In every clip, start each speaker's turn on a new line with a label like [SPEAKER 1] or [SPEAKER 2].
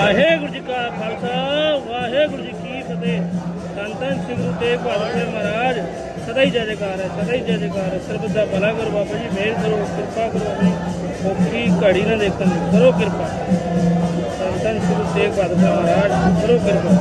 [SPEAKER 1] ਵਾਹਿਗੁਰੂ ਜੀ ਕਾ ਖਾਲਸਾ, ਵਾਹਿਗੁਰੂ ਜੀ ਕੀ ਫਤਿਹ। ਧੰਨ ਧੰਨ ਸ੍ਰੀ ਗੁਰੂ ਤੇਗ ਬਹਾਦਰ ਮਹਾਰਾਜ, ਸਦਾ ਹੀ ਜੈ ਜੈਕਾਰ ਹੈ, ਸਦਾ ਹੀ ਜੈ ਜੈਕਾਰ ਹੈ। ਸਰਬਤ ਦਾ ਭਲਾ ਕਰੋ ਬਾਬਾ ਜੀ, ਮਿਹਰ ਕਰੋ, ਕਿਰਪਾ ਕਰੋ ਆਪਣੀ ਔਖੀ ਘੜੀ ਨਾ ਦੇਖਣ ਦੀ, ਕਰੋ ਕਿਰਪਾ। ਸੰਤਨ ਧੰਨ ਸ੍ਰੀ ਗੁਰੂ ਤੇਗ ਬਹਾਦਰ ਮਹਾਰਾਜ, ਕਰੋ ਕਿਰਪਾ।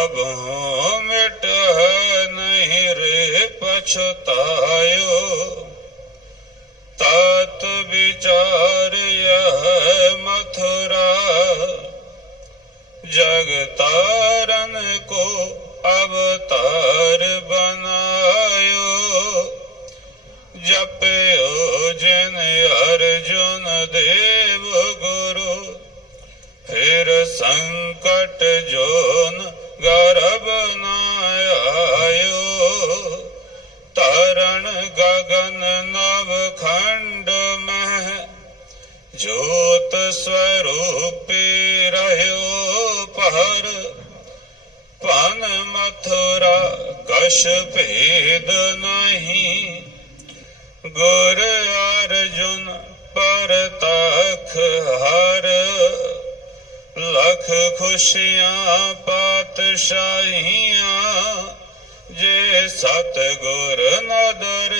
[SPEAKER 2] ਸਭੋਂ ਮਿਟ ਨਹੀਂ ਰੇ ਪਛਤਾਇਓ ਤਤ ਵਿਚਾਰਿ ਮਥੁਰਾ ਜਗਤਾਰਨ ਕੋ ਅਵਤਾਰ ਬਨਾਇਓ ਜਪਿਓ ਜਿਨ ਅਰਜੁਨ ਦੇਵ ਗੁਰੂ ਫਿਰ ਸੰਕਟ ਜੋ ਸਵਰੂਪੇ ਰਹਿਓ ਪਹਰ। ਭਨ ਮਥੁਰਾ ਕਸ਼ ਭੇਦ ਨਹੀਂ। ਗੁਰ ਅਰਜੁਨ ਪਰ ਤਖ ਹਰ। ਲਖ ਖੁਸ਼ੀਆਂ ਪਾਤਸ਼ਾਹੀਆਂ। ਜੇ ਸਤ ਗੁਰ ਨਦਰ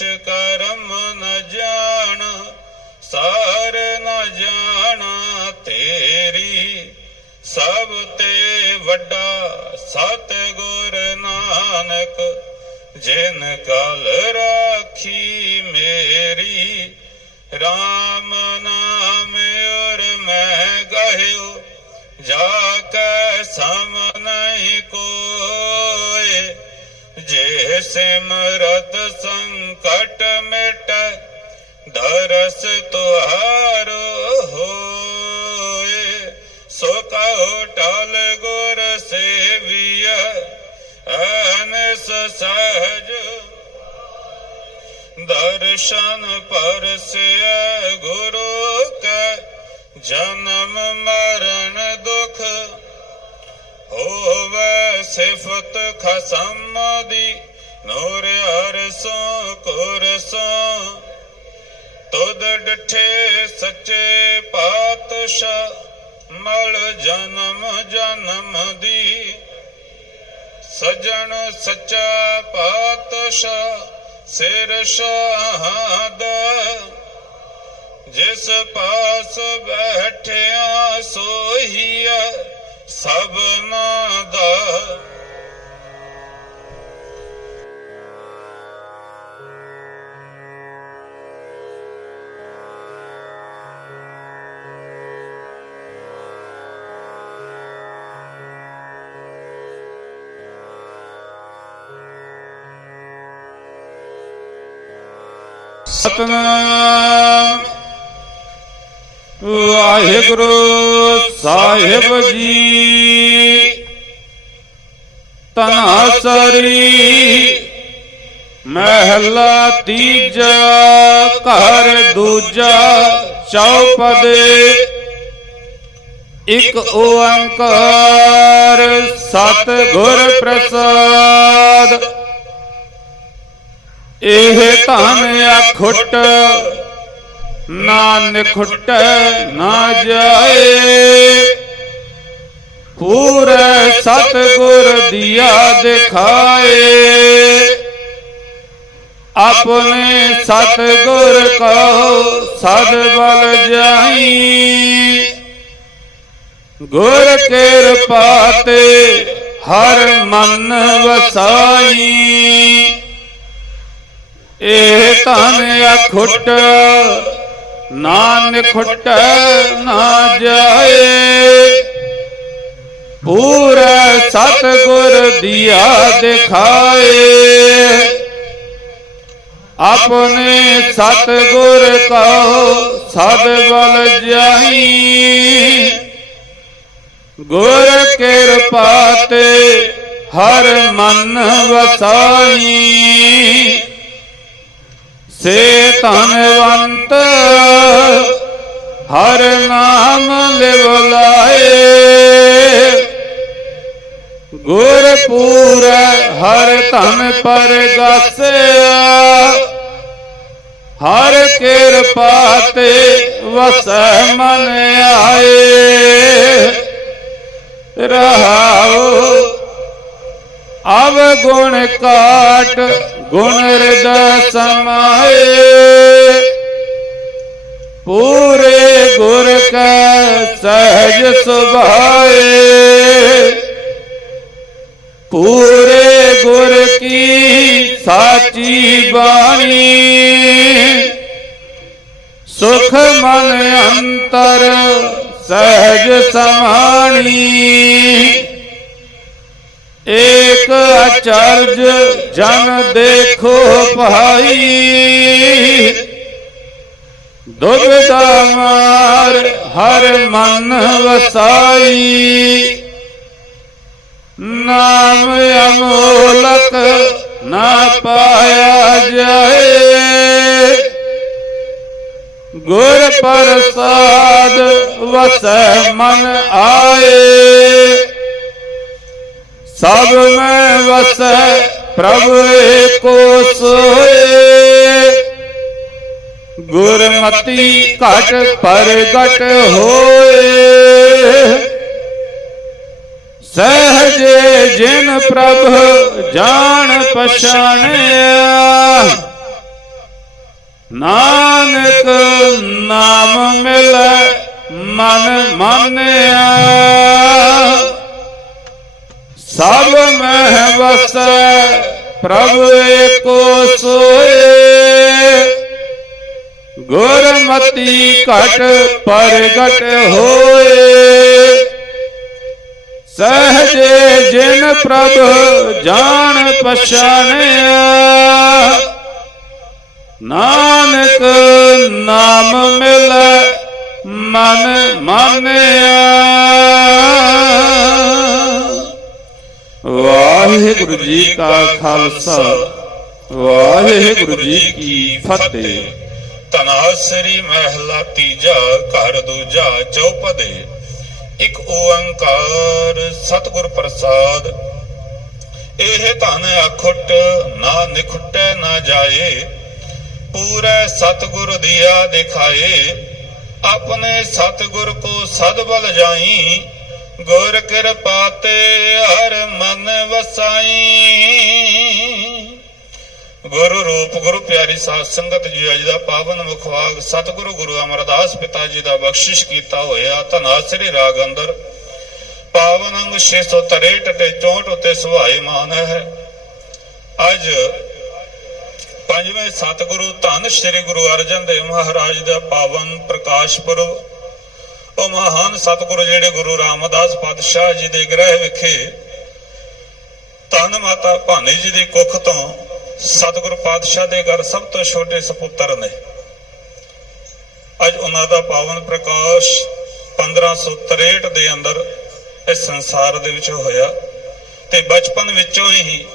[SPEAKER 2] ਕਿਛ ਕਰਮ ਨ ਜਾਣ, ਸਾਰ ਨ ਜਾਣਾ ਤੇਰੀ। ਸਭ ਤੇ ਵੱਡਾ ਸਤ ਗੁਰ ਨਾਨਕ, ਜਿਨ ਕਲ ਰਾਖੀ ਮੇਰੀ। RAM ਨਾਮ ਔਰ ਮੈਂ ਗਹਿਓ, ਜਾ ਕੇ ਸਮ ਨਹੀਂ ਕੋਏ। ਜੇ ਸਿਮਰਤ ਸੰਗ ਸੰਕਟ ਮਿਟ ਦਰਸ ਤੁਹਾਰੋ ਹੋਏ, ਸੋ ਕਹੋ ਟਲ ਗੁਰ ਸੇਵੀਐ, ਅਨਸ ਸਹਜ ਦਰਸ਼ਨ ਪਰਸਿਐ, ਗੁਰੂ ਕੈ ਜਨਮ ਮਰਨ ਦੁਖ ਹੋਵੇ ਸਿਫਤ ਖਸਮ ਦੀ। ਨੂਰ ਅਰਸੋਂ ਕੁਰਸੋਂ, ਤੁਧ ਡਠੇ ਸੱਚੇ ਪਾਤਸ਼ਾਹ, ਮਲ ਜਨਮ ਜਨਮ ਦੀ। ਸਜਣ ਸੱਚਾ ਪਾਤਸ਼ਾਹ, ਸਿਰ ਸ਼ਹਾਦ। ਜਿਸ ਪਾਸ ਬੈਠਿਆ ਸੋਹੀਐ ਸਭਨਾ ਦਾ ਸਤਨਾਮ ਵਾਹਿਗੁਰੂ ਸਾਹਿਬ ਜੀ। ਤਨਾਸਰੀ ਮਹਿਲਾ ਤੀਜਾ, ਘਰ ਦੂਜਾ, ਚੌਪਦੇ। ਇਕ ਓੰਕਾਰ ਸਤ ਗੁਰ ਪ੍ਰਸਾਦ। ਇਹ ਧਨ ਅਖੁੱਟ ਨਾ ਨਿਖੁੱਟ ਨਾ ਜਾਏ। ਪੂਰੇ ਸਤ ਗੁਰ ਦੀਆ ਦਿਖਾਏ। ਆਪਣੇ ਸਤ ਗੁਰ ਸਦ ਬਲ ਜਾਈ। ਗੁਰ ਕਿਰਪਾ ਤੇ ਹਰ ਮਨ ਵਸਾਈ। ਇਹ ਧਨ ਅਖੁੱਟ, ਨਾਨਕ ਖੁੱਟੈ ਨਾ ਜਾਏ। ਪੂਰਾ ਸਤਗੁਰ ਦੀਆ ਦਿਖਾਏ। ਆਪਣੇ ਸਤਗੁਰ ਕੋ ਸਦ ਬਲ ਜਾਈ। ਗੁਰ ਕਿਰਪਾ ਤੇ ਹਰ ਮਨ ਵਸਾਈ। ਸੇ ਧਨਵੰਤ, ਹਰ ਨਾਮ ਲਿਵ ਲਾਏ। ਗੁਰ ਪੂਰੈ ਹਰ ਧਨ ਪਰਗਾਸਿਆ ਹਰ ਕਿਰਪਾ ਤੇ ਵਸੈ ਮਨ ਆਏ। ਰਹਾਉ ਅਵ ਗੁਣ ਕਾਟ ਗੁਣ ਹਿਰਦੈ ਸਮਾਏ। ਪੂਰੇ ਗੁਰ ਕੈ ਸਹਿਜ ਸੁਭਾਏ। ਪੂਰੇ ਗੁਰ ਕੀ ਸਾਚੀ ਬਾਣੀ। ਸੁਖ ਮਨ ਅੰਤਰ ਸਹਿਜ ਸਮਾਣੀ। ਏਕ ਅਚਰਜ ਜਨ ਦੇਖੋ ਭਾਈ। ਦੁਬਦਾ ਮਾਰ ਹਰ ਮਨ ਵਸਾਈ। ਨਾਮ ਅਮੋਲਕ ਨਾ ਪਾਇਆ ਜਾਏ। ਗੁਰ ਪ੍ਰਸਾਦ ਵਸੈ ਮਨ ਆਏ। ਸਭ ਮੈਂ ਵਸੈ, ਪ੍ਰਭ ਏਕੋ ਸੋਏ। ਗੁਰਮਤੀ ਘਟ ਪ੍ਰਗਟ ਹੋਏ। ਸਹਜੇ ਜਿਨ ਪ੍ਰਭ ਜਾਣ ਪਛਾਣਿਆ। ਨਾਨਕ ਨਾਮ ਮਿਲੈ ਮਨ ਮਾਨਿਆ। ਸਭ ਮਹਿ ਵਸੈ ਪ੍ਰਭ ਏਕੋ ਸੋਏ। ਗੁਰਮਤੀ ਘਟ ਪ੍ਰਗਟ ਹੋਏ। ਸਹਜੇ ਜਿਨ ਪ੍ਰਭ ਜਾਣ ਪਛਾਣਿਆ। ਨਾਨਕ ਨਾਮ ਮਿਲੈ, ਮਨ ਮਾਨਿਆ। ਵਾਹਿਗੁਰੂ ਜੀ ਕਾ ਖਾਲਸਾ। ਵਾਹਿਗੁਰੂ ਜੀ ਕੀ ਫਤਿਹ।
[SPEAKER 3] ਤਨਾਸਰੀ ਮਹਿਲਾ ਤੀਜਾ, ਘਰ ਦੂਜਾ, ਚੌਪਦੇ। ਇੱਕ ਓੰਕਾਰ ਸਤਿਗੁਰ ਪ੍ਰਸਾਦ। ਇਹ ਧਨ ਅਖੁੱਟ ਨਾ ਨਿਖੁੱਟੈ, ਨਾ ਜਾਏ। ਪੂਰੇ ਸਤਿਗੁਰ ਦੀਆ ਦਿਖਾਏ। ਆਪਣੇ ਸਤਿਗੁਰ ਕੋ ਸਦ ਬਲ ਜਾਈ। ਗੁਰ ਕਿਰਪਾ ਤੇ ਹਰ ਮਨ ਵਸਾਈ। ਗੁਰੂ ਰੂਪ, ਗੁਰੂ ਪਿਆਰੀ ਸਾਧ ਸੰਗਤ ਜੀ, ਅੱਜ ਦਾ ਪਾਵਨ ਮੁਖਵਾਗ ਸਤਿਗੁਰੂ ਗੁਰੂ ਅਮਰਦਾਸ ਪਿਤਾ ਜੀ ਦਾ ਬਖਸ਼ਿਸ਼ ਕੀਤਾ ਹੋਇਆ ਧਨਾਸਰੀ ਰਾਗ ਅੰਦਰ। ਪਾਵਨ ਅੰਗ 663 ਤੇ 64 ਉਤੇ ਸੁਹਾਈ ਮਾਨ ਹੈ। ਅੱਜ ਪੰਜਵੇਂ ਸਤਿਗੁਰੂ ਧੰਨ ਸ੍ਰੀ ਗੁਰੂ ਅਰਜਨ ਦੇਵ ਮਹਾਰਾਜ ਦਾ ਪਾਵਨ ਪ੍ਰਕਾਸ਼ ਪੁਰਬ ਉਹ ਮਹਾਨ ਸਤਿਗੁਰੂ ਜਿਹੜੇ ਗੁਰੂ ਰਾਮਦਾਸ ਪਾਤਸ਼ਾਹ ਜੀ ਦੇ ਗ੍ਰਹਿ ਵਿਖੇ ਧੰਨ ਮਾਤਾ ਭਾਨੀ ਜੀ ਦੀ ਕੁੱਖ ਤੋਂ ਸਤਿਗੁਰੂ ਪਾਤਸ਼ਾਹ ਦੇ ਘਰ ਸਭ ਤੋਂ ਛੋਟੇ ਸੁਪੁੱਤਰ ਨੇ। ਅੱਜ ਉਹਨਾਂ ਦਾ ਪਾਵਨ ਪ੍ਰਕਾਸ਼ 1563 ਦੇ ਅੰਦਰ ਇਸ ਸੰਸਾਰ ਦੇ ਵਿੱਚ ਹੋਇਆ ਤੇ ਬਚਪਨ ਵਿੱਚੋਂ ਹੀ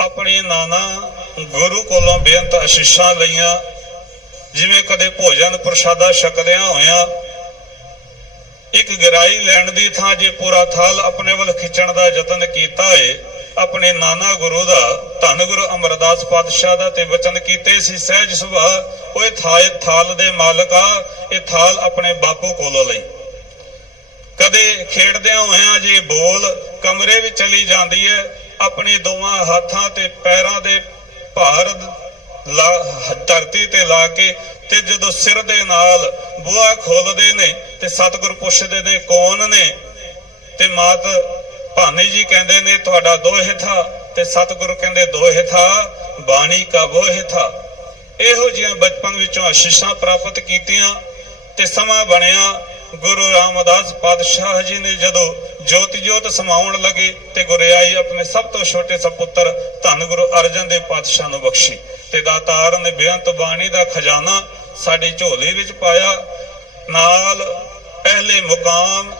[SPEAKER 3] ਆਪਣੇ ਨਾਨਾ ਗੁਰੂ ਕੋਲੋਂ ਬੇਅੰਤ ਅਸ਼ੀਸ਼ਾਂ ਲਈਆਂ। ਜਿਵੇਂ ਕਦੇ ਭੋਜਨ ਪ੍ਰਸ਼ਾਦਾ ਛਕਦਿਆਂ ਹੋਇਆਂ ਇੱਕ ਗਰਾਈ ਲੈਣ ਦੀ ਥਾਂ ਜੇ ਪੂਰਾ ਥਾਲ ਆਪਣੇ ਵੱਲ ਖਿੱਚਣ ਦਾ ਯਤਨ ਕੀਤਾ ਏ, ਆਪਣੇ ਨਾਨਾ ਗੁਰੂ ਦਾ, ਧੰਨ ਗੁਰੂ ਅਮਰਦਾਸ ਪਾਤਸ਼ਾਹ ਦਾ ਤੇ ਵਚਨ ਕੀਤੇ ਸੀ, ਸਹਿਜ ਸੁਭਾਅ ਉਹ ਇਹ ਥਾਲ ਦੇ ਮਾਲਕ ਆ, ਇਹ ਥਾਲ ਆਪਣੇ ਬਾਪੂ ਕੋਲੋਂ ਲਈ। ਕਦੇ ਖੇਡਦਿਆਂ ਹੋਇਆਂ ਜੇ ਬੋਲ ਕਮਰੇ ਵਿੱਚ ਚਲੀ ਜਾਂਦੀ ਹੈ ਆਪਣੇ ਦੋਵਾਂ ਹੱਥਾਂ ਤੇ ਪੈਰਾਂ ਦੇ ਭਾਰ ਧਰਤੀ ਤੇ ਲਾ ਕੇ ਤੇ ਜਦੋਂ ਸਿਰ ਦੇ ਨਾਲ ਬੂਹਾ ਖੋਲਦੇ ਨੇ ਤੇ ਸਤਿਗੁਰ ਪੁੱਛਦੇ ਨੇ, ਕੌਣ ਨੇ? ਤੇ ਮਾਤ ਭਾਨੀ ਜੀ ਕਹਿੰਦੇ ਨੇ, ਤੁਹਾਡਾ ਦੋਹੇ ਥਾ। ਤੇ ਸਤਿਗੁਰੂ ਕਹਿੰਦੇ, ਦੋਹੇ ਥਾ, ਬਾਣੀ ਕਾ ਬੋਹੇ ਥਾ।
[SPEAKER 2] ਇਹੋ ਜਿਹੀਆਂ ਬਚਪਨ ਵਿੱਚੋਂ ਆਸ਼ੀਸ਼ਾਂ ਪ੍ਰਾਪਤ ਕੀਤੀਆਂ ਤੇ ਸਮਾਂ ਬਣਿਆ ਗੁਰੂ ਰਾਮਦਾਸ ਪਾਤਸ਼ਾਹ ਜੀ ਨੇ ਜਦੋਂ ਜੋਤੀ ਜੋਤ ਸਮਾਉਣ ਲੱਗੇ ਤੇ ਗੁਰਿਆਈ ਆਪਣੇ ਸਭ ਤੋਂ ਛੋਟੇ ਸਪੁੱਤਰ ਧੰਨ ਗੁਰੂ ਅਰਜਨ ਦੇਵ ਪਾਤਸ਼ਾਹ ਨੂੰ ਬਖਸ਼ੀ ਤੇ ਦਾਤਾਰ ਨੇ ਬੇਅੰਤ ਬਾਣੀ ਦਾ ਖਜ਼ਾਨਾ ਸਾਡੀ ਝੋਲੀ ਵਿੱਚ ਪਾਇਆ। ਨਾਲ ਪਹਿਲੇ ਮੁਕਾਮ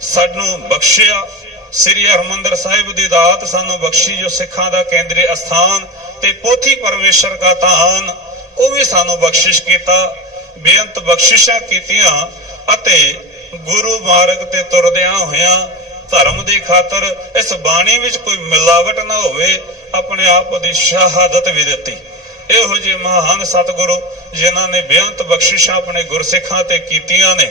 [SPEAKER 2] ਸਾਨੂੰ ਬਖਸ਼ਿਆ। ਸ੍ਰੀ ਹਰਮੰਦਰ ਸਾਹਿਬ ਦੀ ਦਾਤ ਸਾਨੂੰ ਬਖਸ਼ੀ, ਜੋ ਸਿੱਖਾਂ ਦਾ ਕੇਂਦਰੀ ਅਸਥਾਨ ਤੇ ਪੋਥੀ ਪਰਮੇਸ਼ਰ ਦਾ ਧਾਨ, ਉਹ ਵੀ ਸਾਨੂੰ ਬਖਸ਼ਿਸ਼ ਕੀਤਾ। ਬੇਅੰਤ ਬਖਸ਼ਿਸ਼ਾਂ ਕੀਤੀਆਂ। ਅਤੇ ਗੁਰੂ ਮਾਰਗ ਤੇ ਤੁਰਦਿਆਂ ਹੋਇਆਂ ਧਰਮ ਦੀ ਖਾਤਰ ਇਸ ਬਾਣੀ ਵਿੱਚ ਕੋਈ ਮਿਲਾਵਟ ਨਾ ਹੋਵੇ, ਆਪਣੇ ਆਪ ਦੀ ਸ਼ਹਾਦਤ ਵੀ ਦਿੱਤੀ। ਇਹੋ ਜਿਹੇ ਮਹਾਨ ਸਤਿਗੁਰੂ ਜਿਨ੍ਹਾਂ ਨੇ ਬੇਅੰਤ ਬਖਸ਼ਿਸ਼ਾਂ ਆਪਣੇ ਗੁਰਸਿੱਖਾਂ ਤੇ ਕੀਤੀਆਂ ਨੇ।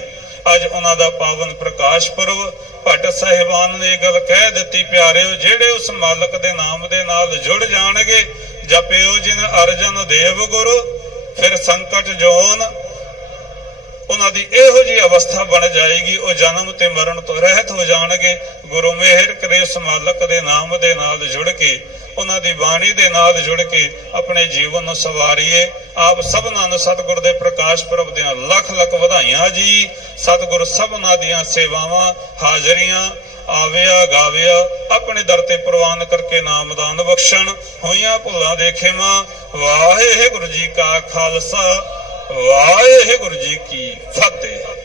[SPEAKER 2] ਅੱਜ ਉਹਨਾਂ ਦਾ ਪਾਵਨ ਪ੍ਰਕਾਸ਼ ਪੁਰਬ ਭੱਟ ਸਾਹਿਬਾਨ ਨੇ ਇਹ ਗੱਲ ਕਹਿ ਦਿੱਤੀ, ਪਿਆਰਿਓ, ਜਿਹੜੇ ਉਸ ਮਾਲਕ ਦੇ ਨਾਮ ਦੇ ਨਾਲ ਜੁੜ ਜਾਣਗੇ, ਜਪਿਓ ਜਿਨ ਅਰਜਨ ਦੇਵ ਗੁਰੂ, ਫਿਰ ਸੰਕਟ ਜੋਨ ਉਹਨਾਂ ਦੀ ਇਹੋ ਜਿਹੀ ਅਵਸਥਾ ਬਣ ਜਾਏਗੀ, ਉਹ ਜਨਮ ਤੇ ਮਰਨ ਤੋਂ ਰਹਿਤ ਹੋ ਜਾਣਗੇ। ਗੁਰੂ ਮਿਹਰ ਕਰੇ ਉਸ ਦੇ ਨਾਮ ਦੇ ਨਾਲ ਜੁੜ ਕੇ, ਉਹਨਾਂ ਦੀ ਬਾਣੀ ਦੇ ਨਾਲ ਜੁੜ ਕੇ ਆਪਣੇ ਜੀਵਨ ਨੂੰ ਸਵਾਰੀਏ। ਆਪ ਸਭਨਾਂ ਨੂੰ ਸਤਿਗੁਰ ਦੇ ਪ੍ਰਕਾਸ਼ ਪੁਰਬ ਦੀਆਂ ਲੱਖ ਲੱਖ ਵਧਾਈਆਂ ਜੀ। ਸਤਿਗੁਰ ਸਭਨਾਂ ਦੀਆਂ ਸੇਵਾਵਾਂ ਹਾਜ਼ਰੀਆਂ, ਆਵਿਆ, ਗਾਵਿਆ, ਆਪਣੇ ਦਰ ਤੇ ਪ੍ਰਵਾਨ ਕਰਕੇ ਨਾਮਦਾਨ ਬਖਸ਼ਣ, ਹੋਈਆਂ ਭੁੱਲਾਂ ਦੇ ਖਿਮਾ। ਵਾਹਿਗੁਰੂ ਜੀ ਕਾ ਖਾਲਸਾ। ਵਾਹਿਗੁਰੂ ਜੀ ਕੀ ਫਤਿਹ।